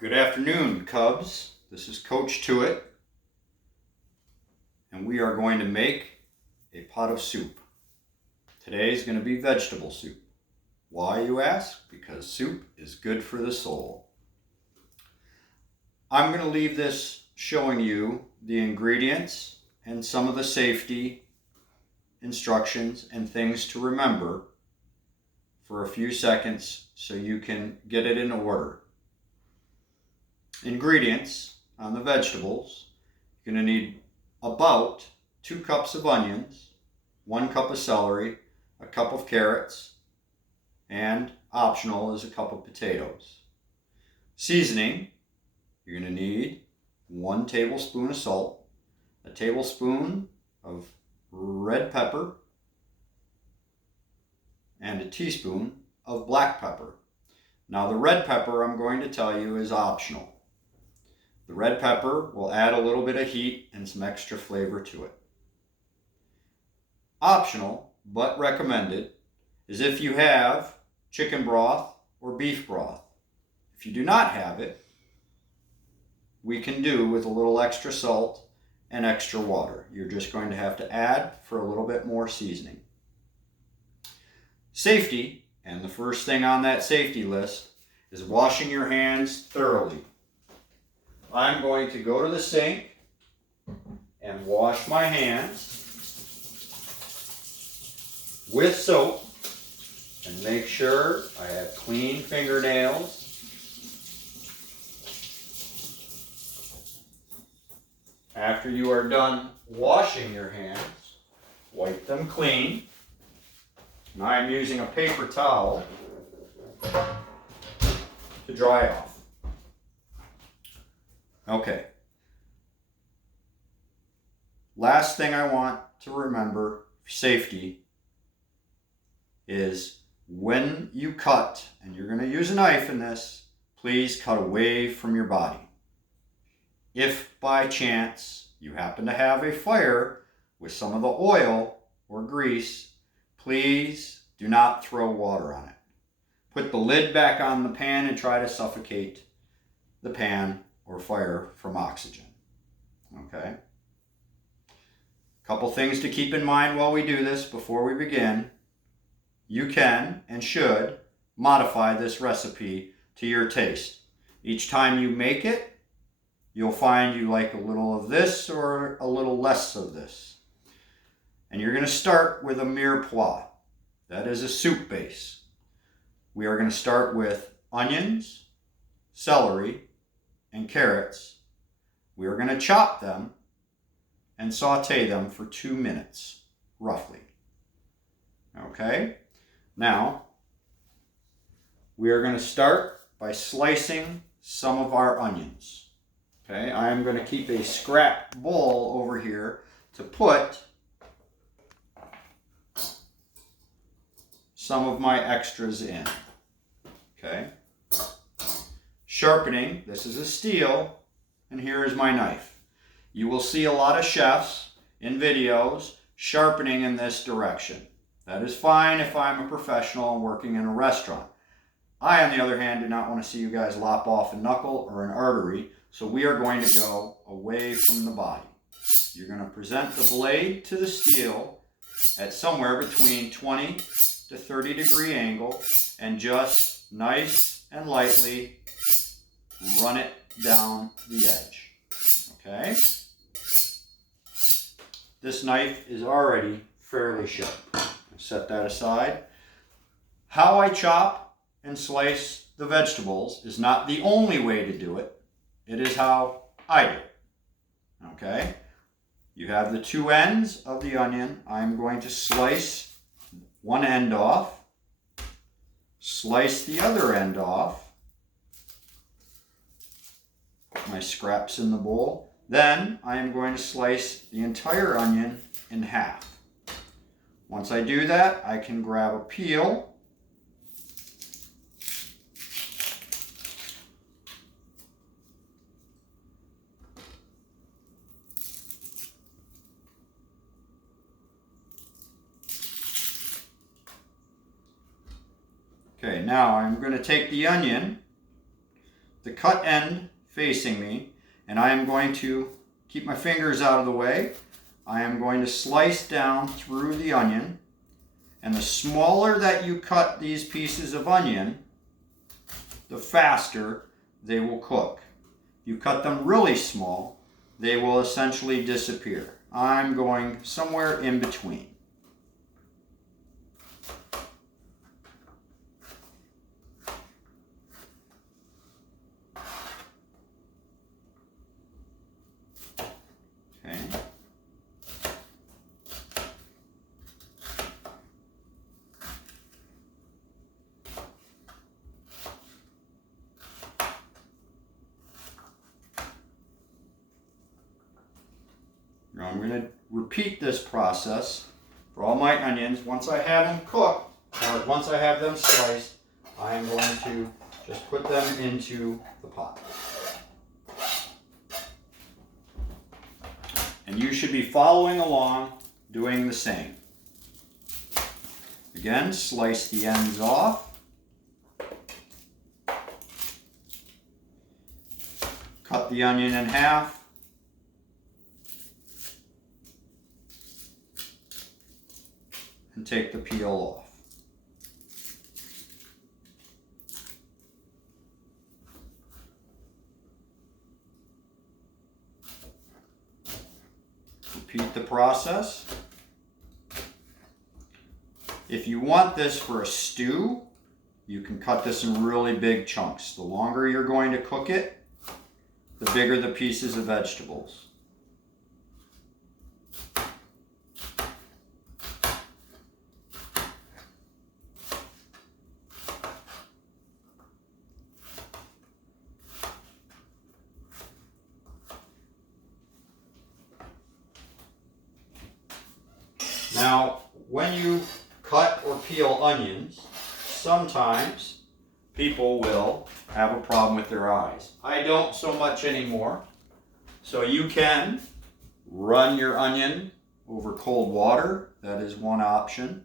Good afternoon, Cubs. This is Coach Tuitt, and we are going to make a pot of soup. Today is going to be vegetable soup. Why, you ask? Because soup is good for the soul. I'm going to leave this showing you the ingredients and some of the safety instructions and things to remember for a few seconds so you can get it in order. Ingredients on the vegetables: you're going to need about 2 cups of onions, 1 cup of celery, a cup of carrots, and optional is a cup of potatoes. Seasoning: you're going to need 1 tablespoon of salt, a tablespoon of red pepper, and a teaspoon of black pepper. Now the red pepper, I'm going to tell you, is optional. The red pepper will add a little bit of heat and some extra flavor to it. Optional, but recommended, is if you have chicken broth or beef broth. If you do not have it, we can do with a little extra salt and extra water. You're just going to have to add for a little bit more seasoning. Safety, and the first thing on that safety list, is washing your hands thoroughly. I'm going to go to the sink and wash my hands with soap and make sure I have clean fingernails. After you are done washing your hands, wipe them clean. And I'm using a paper towel to dry off. Okay. Last thing I want to remember for safety is when you cut, and you're going to use a knife in this, please cut away from your body. If by chance you happen to have a fire with some of the oil or grease, please do not throw water on it. Put the lid back on the pan and try to suffocate the pan or fire from oxygen. Okay? Couple things to keep in mind while we do this before we begin. You can and should modify this recipe to your taste. Each time you make it, you'll find you like a little of this or a little less of this. And you're going to start with a mirepoix. That is a soup base. We are going to start with onions, celery, and carrots. We are going to chop them and saute them for 2 minutes, roughly. Okay? Now, we are going to start by slicing some of our onions. Okay? I am going to keep a scrap bowl over here to put some of my extras in. Okay? Sharpening: this is a steel, and here is my knife. You will see a lot of chefs in videos sharpening in this direction. That is fine if I'm a professional and working in a restaurant. I, on the other hand, do not want to see you guys lop off a knuckle or an artery, so we are going to go away from the body. You're going to present the blade to the steel at somewhere between 20 to 30 degree angle and just nice and lightly run it down the edge. Okay? This knife is already fairly sharp. Set that aside. How I chop and slice the vegetables is not the only way to do it. It is how I do it. Okay? You have the 2 ends of the onion. I'm going to slice one end off, slice the other end off. My scraps in the bowl. Then I am going to slice the entire onion in half. Once I do that, I can grab a peel Okay, now I'm going to take the onion, the cut end facing me, and I am going to keep my fingers out of the way. I am going to slice down through the onion, and the smaller that you cut these pieces of onion, the faster they will cook. If you cut them really small, they will essentially disappear. I'm going somewhere in between. Okay. Now I'm going to repeat this process for all my onions. Once I have them cooked, or once I have them sliced, I am going to just put them into the pot. And you should be following along, doing the same. Again, slice the ends off. Cut the onion in half. And take the peel off. Repeat the process. If you want this for a stew, you can cut this in really big chunks. The longer you're going to cook it, the bigger the pieces of vegetables. Now, when you cut or peel onions, sometimes people will have a problem with their eyes. I don't so much anymore. So you can run your onion over cold water. That is one option.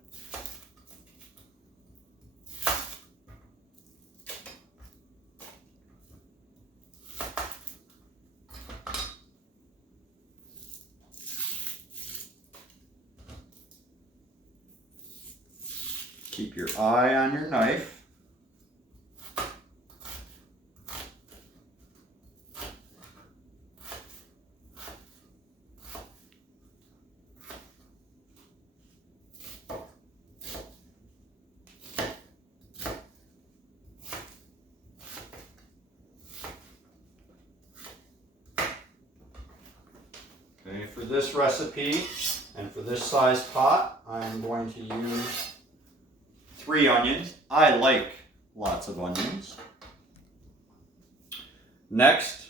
Keep your eye on your knife. Okay, for this recipe and for this size pot, I'm going to use 3 onions. I like lots of onions. Next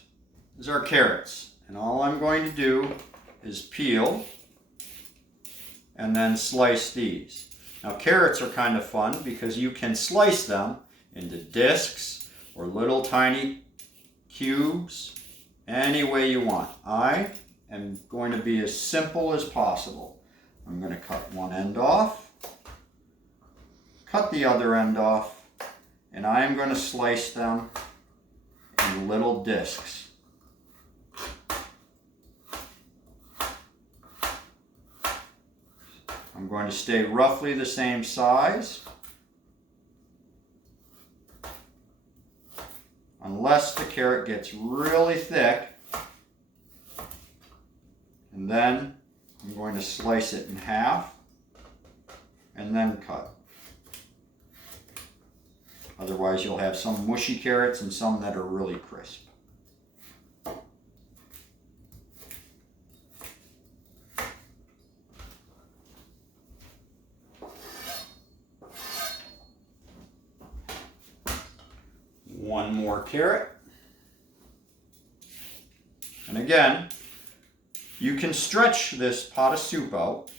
is our carrots. And all I'm going to do is peel and then slice these. Now carrots are kind of fun because you can slice them into discs or little tiny cubes any way you want. I am going to be as simple as possible. I'm going to cut one end off. Cut the other end off, and I am going to slice them in little discs. I'm going to stay roughly the same size, unless the carrot gets really thick, and then I'm going to slice it in half and then cut. Otherwise, you'll have some mushy carrots and some that are really crisp. One more carrot. And again, you can stretch this pot of soup out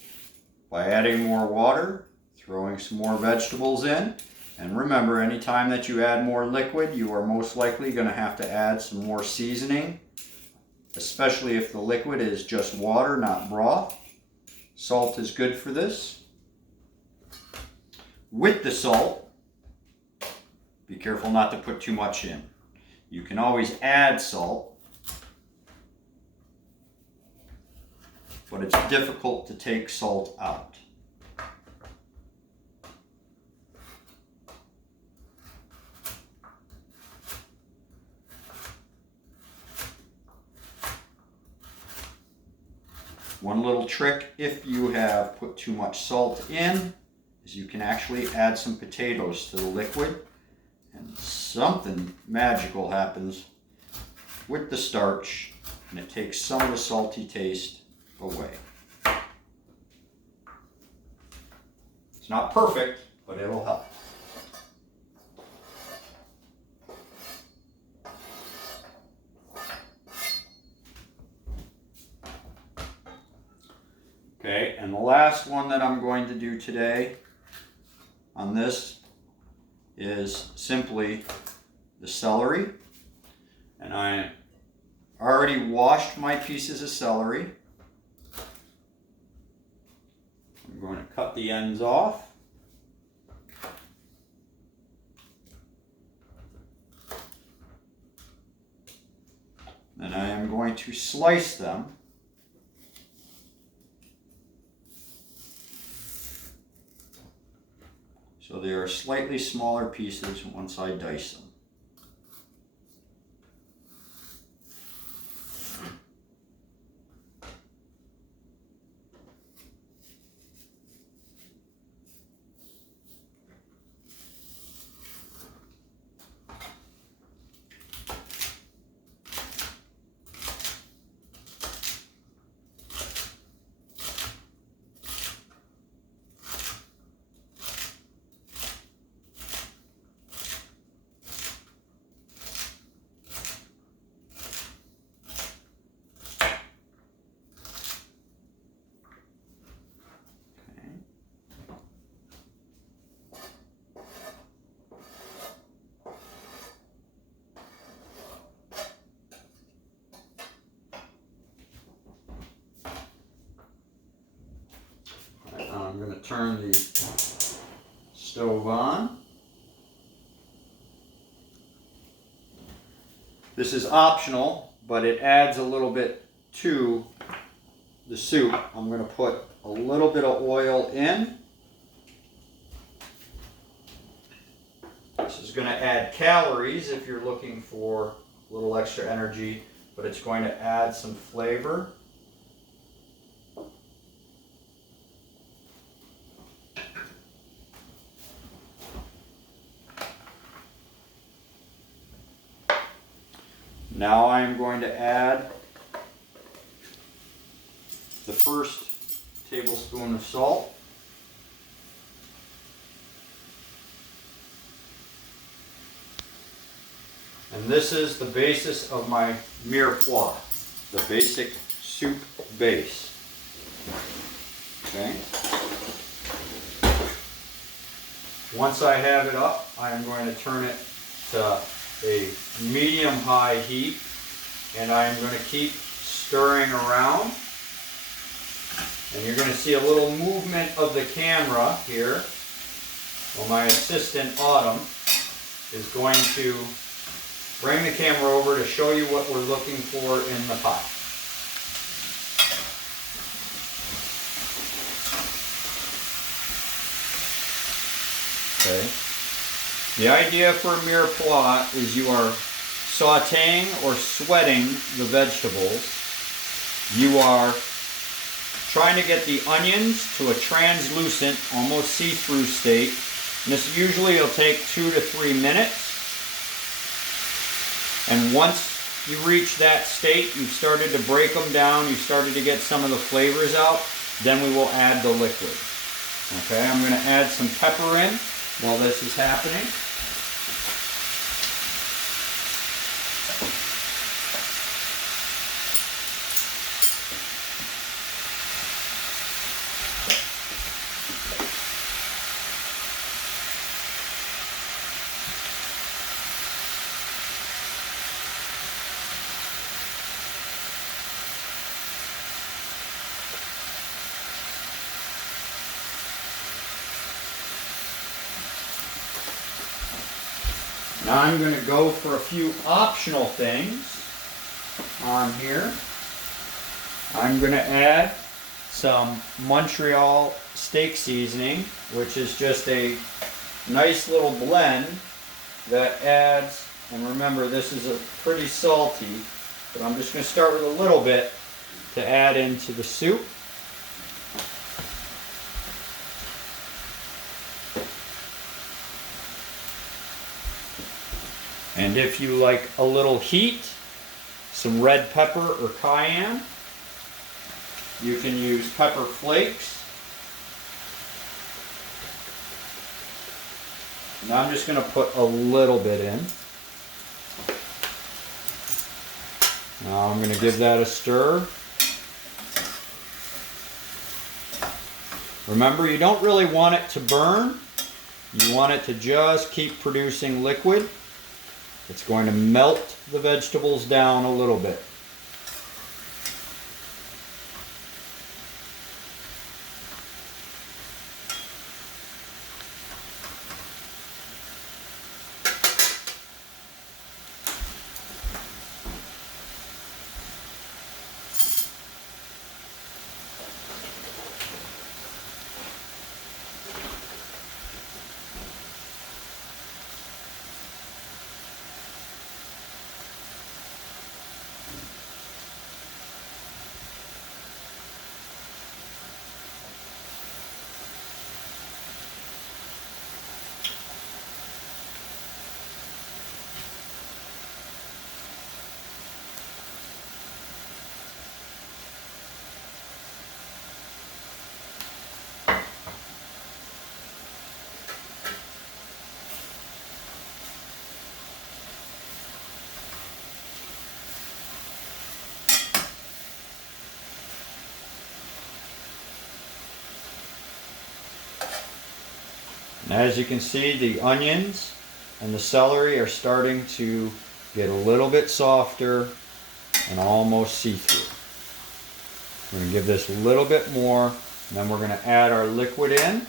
by adding more water, throwing some more vegetables in. And remember, anytime that you add more liquid, you are most likely going to have to add some more seasoning, especially if the liquid is just water, not broth. Salt is good for this. With the salt, be careful not to put too much in. You can always add salt, but it's difficult to take salt out. One little trick, if you have put too much salt in, is you can actually add some potatoes to the liquid, and something magical happens with the starch, and it takes some of the salty taste away. It's not perfect, but it'll help. Okay, and the last one that I'm going to do today on this is simply the celery. And I already washed my pieces of celery. I'm going to cut the ends off. Then I am going to slice them. So they are slightly smaller pieces once I dice them. I'm going to turn the stove on. This is optional, but it adds a little bit to the soup. I'm going to put a little bit of oil in. This is going to add calories if you're looking for a little extra energy, but it's going to add some flavor. Now I am going to add the first tablespoon of salt. And this is the basis of my mirepoix, the basic soup base. Okay. Once I have it up, I am going to turn it to a medium-high heat, and I am going to keep stirring around. And you're going to see a little movement of the camera here. Well, my assistant Autumn is going to bring the camera over to show you what we're looking for in the pot. Okay. The idea for mirepoix is you are sauteing or sweating the vegetables. You are trying to get the onions to a translucent, almost see-through state. And this usually will take 2 to 3 minutes. And once you reach that state, you've started to break them down, you've started to get some of the flavors out, then we will add the liquid. Okay, I'm going to add some pepper in while this is happening. Now I'm going to go for a few optional things on here. I'm going to add some Montreal steak seasoning, which is just a nice little blend that adds, and remember this is a pretty salty, but I'm just going to start with a little bit to add into the soup. And if you like a little heat, some red pepper or cayenne. You can use pepper flakes. Now I'm just going to put a little bit in. Now I'm going to give that a stir. Remember, you don't really want it to burn. You want it to just keep producing liquid. It's going to melt the vegetables down a little bit. And as you can see, the onions and the celery are starting to get a little bit softer and almost see-through. We're going to give this a little bit more, and then we're going to add our liquid in.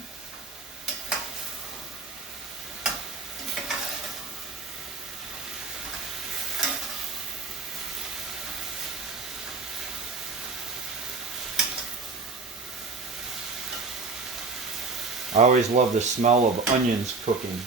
I always love the smell of onions cooking.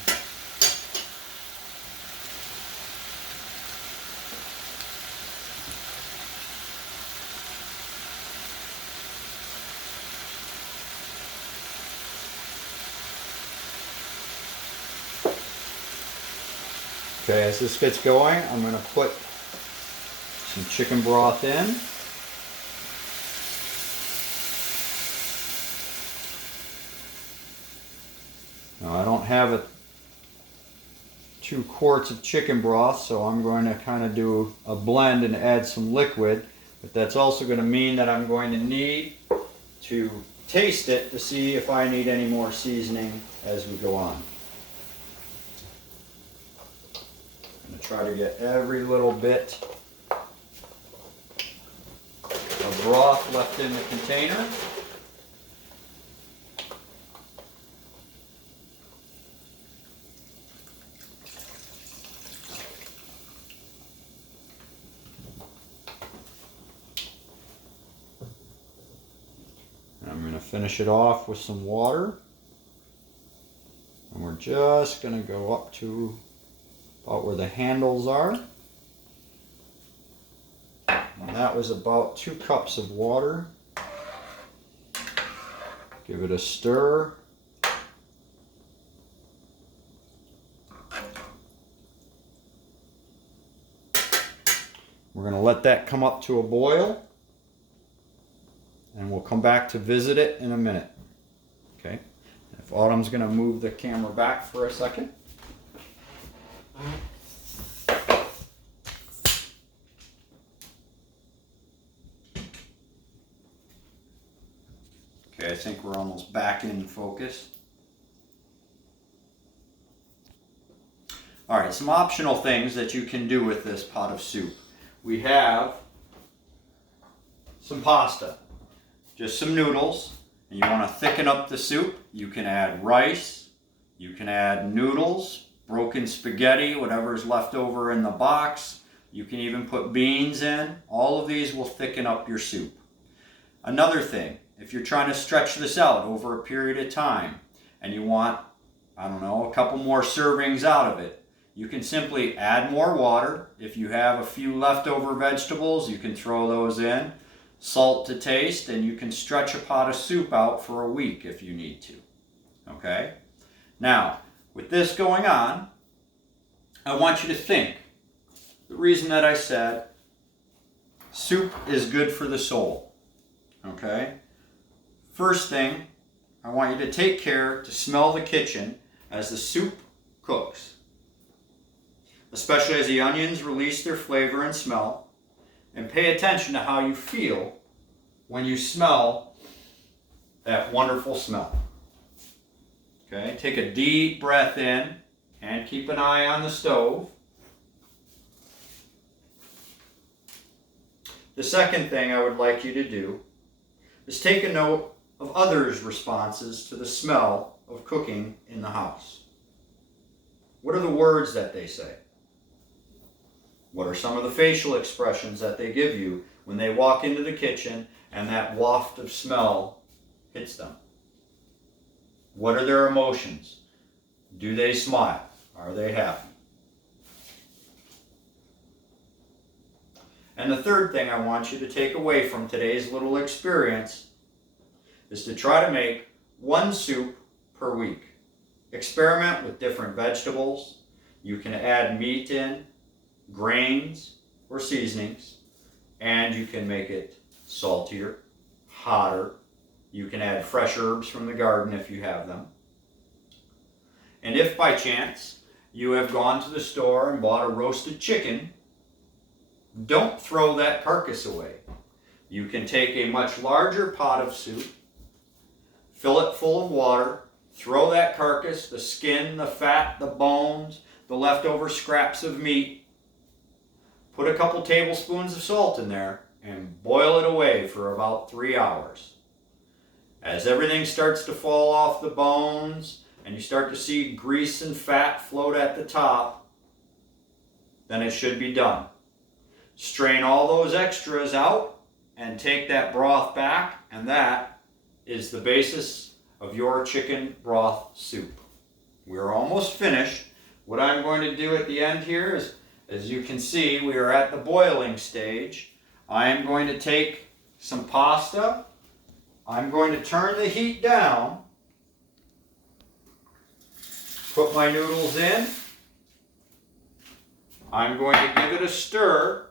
Okay, as this gets going, I'm going to put some chicken broth in. Now I don't have 2 quarts of chicken broth, so I'm going to kind of do a blend and add some liquid. But that's also going to mean that I'm going to need to taste it to see if I need any more seasoning as we go on. I'm going to try to get every little bit of broth left in the container. I'm going to finish it off with some water, and we're just going to go up to about where the handles are, and that was about 2 cups of water. Give it a stir. We're going to let that come up to a boil, and we'll come back to visit it in a minute. Okay. If Autumn's going to move the camera back for a second. Okay, I think we're almost back in focus. All right, some optional things that you can do with this pot of soup. We have some pasta. Just some noodles, and you want to thicken up the soup. You can add rice, you can add noodles, broken spaghetti, whatever's left over in the box. You can even put beans in. All of these will thicken up your soup. Another thing, if you're trying to stretch this out over a period of time and you want, I don't know, a couple more servings out of it, you can simply add more water. If you have a few leftover vegetables, you can throw those in. Salt to taste, and you can stretch a pot of soup out for a week if you need to. Okay? Now, with this going on, I want you to think. The reason that I said soup is good for the soul. Okay? First thing, I want you to take care to smell the kitchen as the soup cooks. Especially as the onions release their flavor and smell. And pay attention to how you feel when you smell that wonderful smell. Okay, take a deep breath in and keep an eye on the stove. The second thing I would like you to do is take a note of others' responses to the smell of cooking in the house. What are the words that they say? What are some of the facial expressions that they give you when they walk into the kitchen and that waft of smell hits them? What are their emotions? Do they smile? Are they happy? And the third thing I want you to take away from today's little experience is to try to make one soup per week. Experiment with different vegetables. You can add meat in, grains or seasonings, and you can make it saltier, hotter. You can add fresh herbs from the garden if you have them. And if by chance you have gone to the store and bought a roasted chicken, don't throw that carcass away. You can take a much larger pot of soup, fill it full of water, throw that carcass, the skin, the fat, the bones, the leftover scraps of meat, put a couple tablespoons of salt in there and boil it away for about 3 hours. As everything starts to fall off the bones and you start to see grease and fat float at the top, then it should be done. Strain all those extras out and take that broth back, and that is the basis of your chicken broth soup. We're almost finished. What I'm going to do at the end here is, as you can see, we are at the boiling stage. I am going to take some pasta. I'm going to turn the heat down. Put my noodles in. I'm going to give it a stir.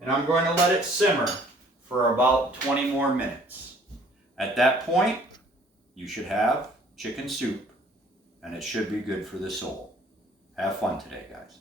And I'm going to let it simmer for about 20 more minutes. At that point, you should have chicken soup, and it should be good for the soul. Have fun today, guys.